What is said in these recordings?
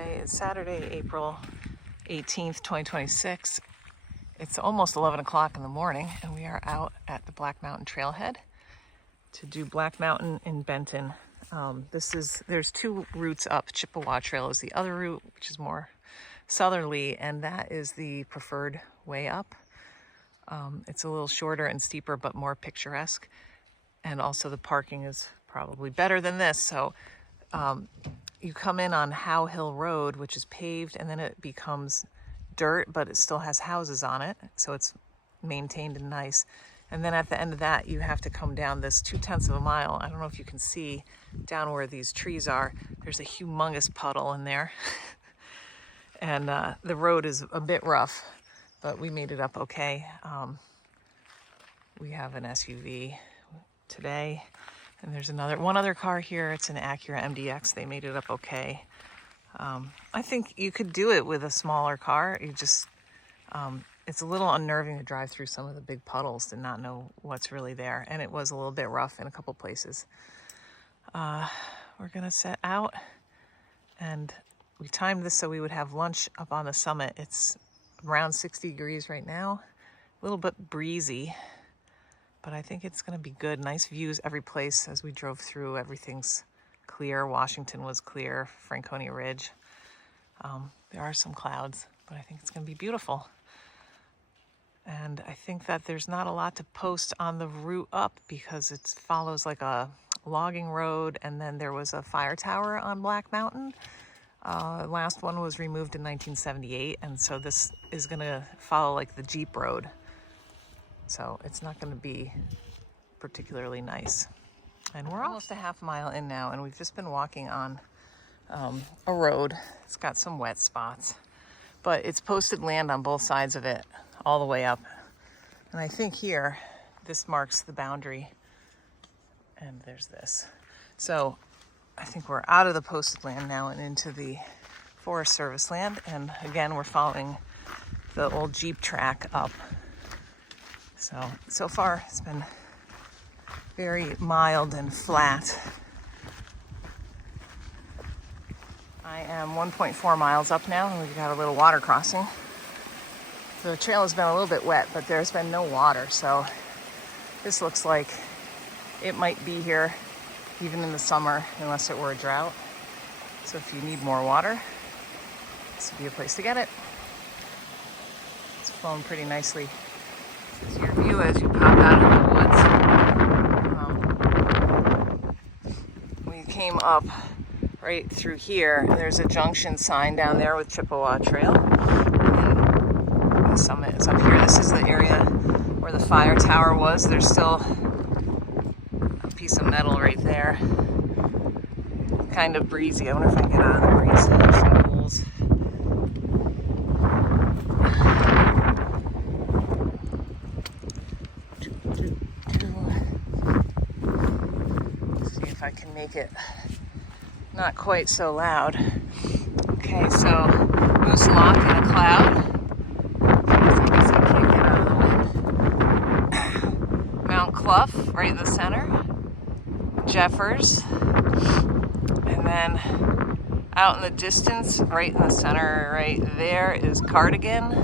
Today is Saturday, April 18th, 2026. It's almost 11 o'clock in the morning, and we are out at the Black Mountain Trailhead to do Black Mountain in Benton. There's two routes up. Chippewa Trail is the other route, which is more southerly, and that is the preferred way up. It's a little shorter and steeper, but more picturesque. And also the parking is probably better than this. So you come in on Howe Hill Road, which is paved, and then it becomes dirt, but it still has houses on it. So it's maintained and nice. And then at the end of that, you have to come down this 0.2 of a mile. I don't know if you can see down where these trees are. There's a humongous puddle in there. And the road is a bit rough, but we made it up okay. We have an SUV today, and there's one other car here. It's an Acura MDX. They made it up okay. I think you could do it with a smaller car. It's a little unnerving to drive through some of the big puddles and not know what's really there. And it was a little bit rough in a couple places. We're gonna set out, and we timed this so we would have lunch up on the summit. It's around 60 degrees right now, a little bit breezy, but I think it's gonna be good. Nice views every place as we drove through. Everything's clear. Washington was clear, Franconia Ridge. There are some clouds, but I think it's gonna be beautiful. And I think that there's not a lot to post on the route up because it follows like a logging road, and then there was a fire tower on Black Mountain. Last one was removed in 1978, and so this is gonna follow like the Jeep road. So it's not gonna be particularly nice. And we're almost a half mile in now, and we've just been walking on a road. It's got some wet spots, but it's posted land on both sides of it all the way up. And I think here, this marks the boundary, and there's this. So I think we're out of the posted land now and into the Forest Service land. And again, we're following the old Jeep track up. So far it's been very mild and flat. I am 1.4 miles up now, and we've got a little water crossing. The trail has been a little bit wet, but there's been no water, so this looks like it might be here even in the summer, unless it were a drought. So if you need more water, this would be a place to get it. It's flowing pretty nicely. This is your view as you pop out of the woods. We came up right through here. There's a junction sign down there with Chippewa Trail. And the summit is up here. This is the area where the fire tower was. There's still a piece of metal right there. Kind of breezy. I wonder if I can get out of the breeze. There's some holes. See if I can make it not quite so loud. Okay, so Moose Lock in a cloud. I guess I can't get out of the wind. Mount Clough right in the center. Jeffers. And then out in the distance, right in the center, right there is Cardigan.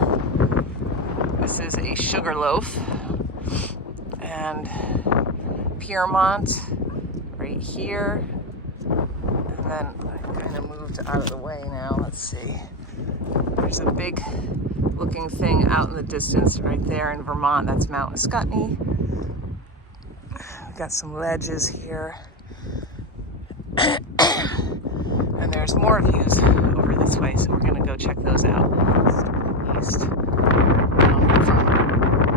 This is a Sugarloaf. And Piermont right here. And then I kind of moved out of the way now. Let's see. There's a big looking thing out in the distance right there in Vermont. That's Mount Ascutney. We've got some ledges here. And there's more views over this way, so we're going to go check those out. East. From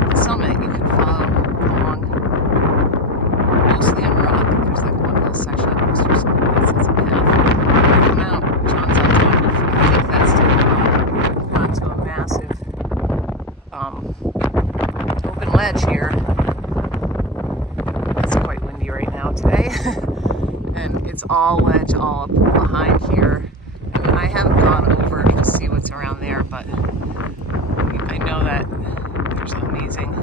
the summit, you can follow along mostly on rock. There's like one little section that goes through some woods. It's a path. Come out, John's on top. I think that's to go onto a massive open ledge here. It's quite windy right now today. And it's all ledge all up behind here. And I haven't gone over to see what's around there, but I know that there's amazing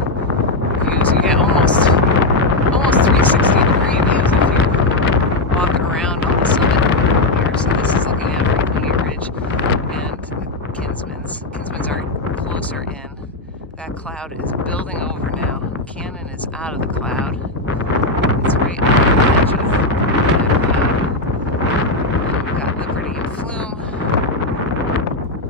views. You get almost 360-degree views if you walk around on the summit here. So this is looking at Franconia Ridge. cloud is building over now. Cannon is out of the cloud. It's right on the edge of that cloud. And we've got Liberty and Flume.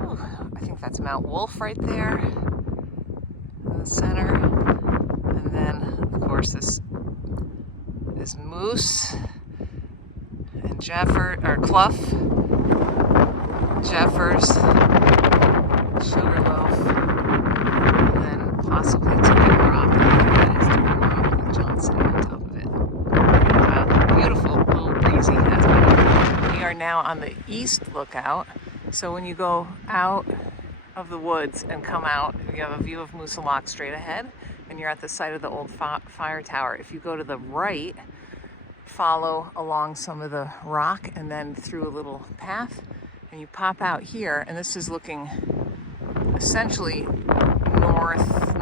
Ooh, I think that's Mount Wolf right there in the center. And then, of course, this is Moose and Clough, Jeffers, Sugarloaf, and then possibly Tipping Rock. That is Tipping Rock with John sitting on top of it. Beautiful, a little breezy. That's good. We are now on the east lookout. So when you go out of the woods and come out, you have a view of Moosilauke straight ahead, and you're at the site of the old fire tower. If you go to the right, follow along some of the rock and then through a little path, and you pop out here, and this is looking essentially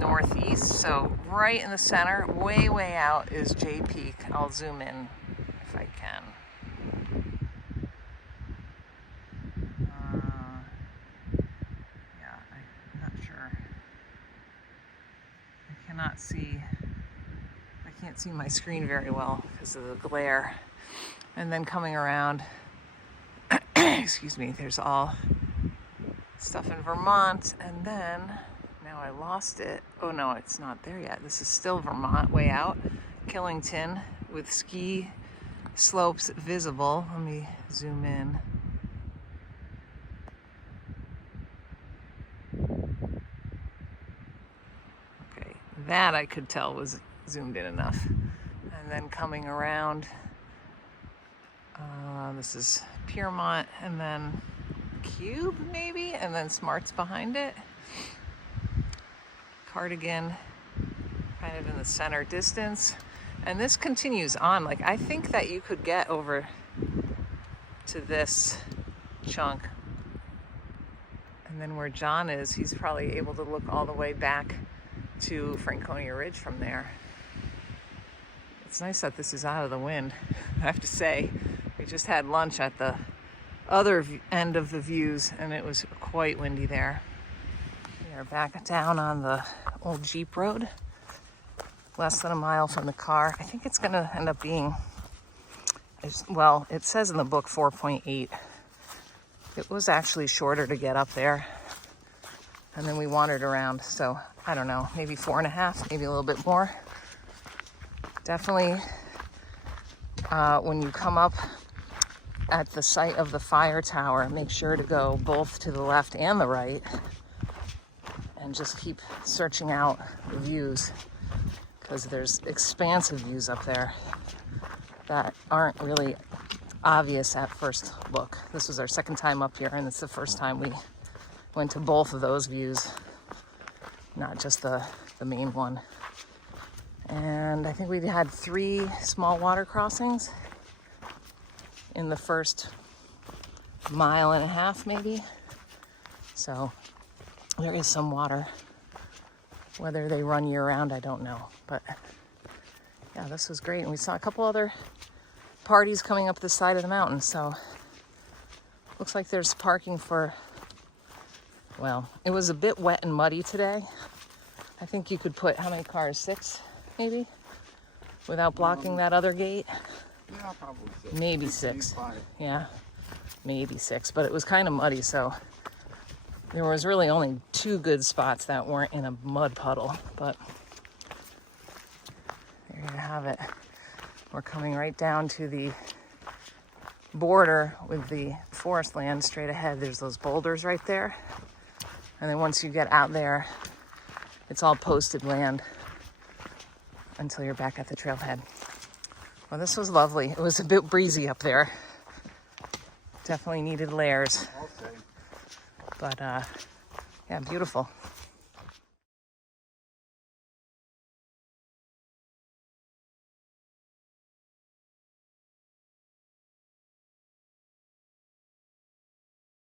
northeast. So right in the center, way out, is Jay Peak. I'll zoom in if I can. Yeah, I'm not sure. I cannot see. I can't see my screen very well because of the glare. And then coming around, excuse me, there's all stuff in Vermont, and then, now I lost it. Oh no, it's not there yet. This is still Vermont, way out. Killington with ski slopes visible. Let me zoom in. Okay, that I could tell was zoomed in enough. And then coming around, this is Piermont, and then Cube maybe, and then Smart's behind it. Cardigan kind of in the center distance, and this continues on. Like, I think that you could get over to this chunk, and then where John is, he's probably able to look all the way back to Franconia Ridge from there. It's nice that this is out of the wind, I have to say. We just had lunch at the other end of the views, and it was quite windy there. We are back down on the old Jeep road, less than a mile from the car. I think it's gonna end up being, well, it says in the book 4.8. It was actually shorter to get up there, and then we wandered around, so I don't know, maybe 4.5, maybe a little bit more. Definitely when you come up at the site of the fire tower, make sure to go both to the left and the right, and just keep searching out the views, because there's expansive views up there that aren't really obvious at first look. This was our second time up here, and it's the first time we went to both of those views, not just the main one. And I think we had 3 small water crossings in the first 1.5 miles maybe. So there is some water. Whether they run year round, I don't know. But yeah, this was great. And we saw a couple other parties coming up the side of the mountain. So looks like there's parking for, well, it was a bit wet and muddy today. I think you could put, how many cars? 6 maybe? Without blocking that other gate? Yeah, probably 6. Maybe 6. Yeah, maybe 6. But it was kind of muddy, so there was really only 2 good spots that weren't in a mud puddle. But there you have it. We're coming right down to the border with the forest land straight ahead. There's those boulders right there. And then once you get out there, it's all posted land until you're back at the trailhead. Well, this was lovely. It was a bit breezy up there. Definitely needed layers. Okay. But yeah, beautiful.